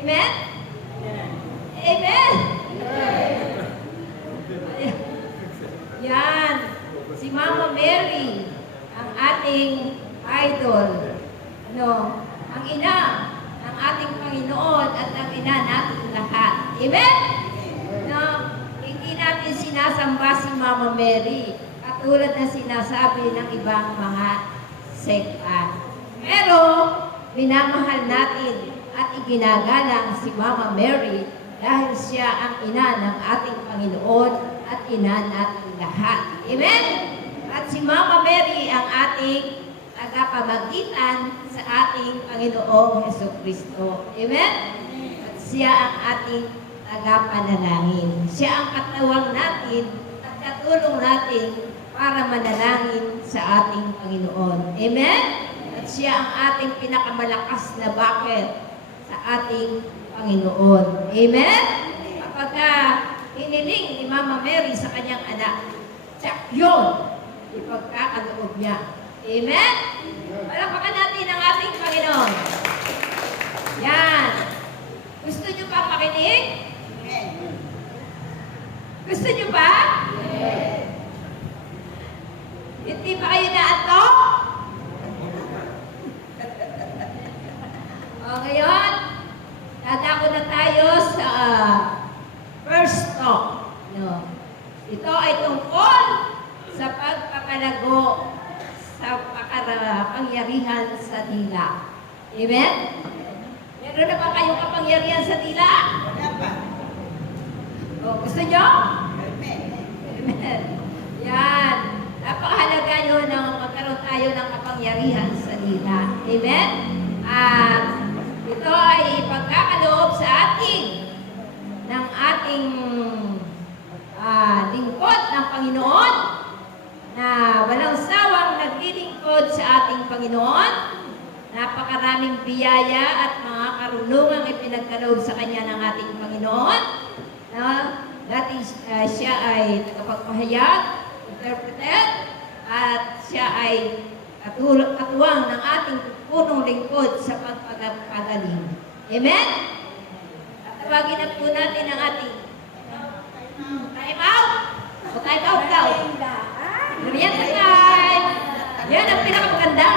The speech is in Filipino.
Amen? Amen? Yan. Si Mama Mary, ang ating idol. Ang ina ng ating Panginoon at ang ina natin lahat. Amen? Hindi natin sinasamba si Mama Mary katulad na sinasabi ng ibang mga sekta. Pero, minamahal natin at iginagalang si Mama Mary dahil siya ang ina ng ating Panginoon at ina natin lahat. Amen? At si Mama Mary ang ating tagapamagitan sa ating Panginoong Jesucristo. Amen? At siya ang ating tagapanalangin. Siya ang katawang natin at katulong natin para manalangin sa ating Panginoon. Amen? At siya ang ating pinakamalakas na bucket sa ating Panginoon. Amen? Kapag hiniling ni Mama Mary sa kanyang anak, tsak yun, ipagkakaloob niya. Amen? Palakpakan natin ang ating Panginoon. Yan. Gusto niyo pa makinig? Gusto niyo pa? Hindi pa kayo naatok? Ngayon, dadako na tayo sa first talk. Ito ay tungkol sa pagpapalago sa kapangyarihan sa dila. Amen? Meron na ba kayong kapangyarihan sa dila? Gusto nyo? Amen. Yan. Napakahalaga yun na magkaroon tayo ng kapangyarihan sa dila. Amen? At ito ay pagkakaloob sa atin ng ating lingkod ng Panginoon na walang sawang naglilingkod sa ating Panginoon. Napakaraming biyaya at mga karunungang ipinagkaloob sa Kanya ng ating Panginoon. Dati siya ay tagapagpahayag, interpreter, at siya ay katuwang ng ating punong lingkod sa pagpapagaling. Amen? At tawagin na po natin ang ating time out. O time out daw. Yan ang pinakamaganda.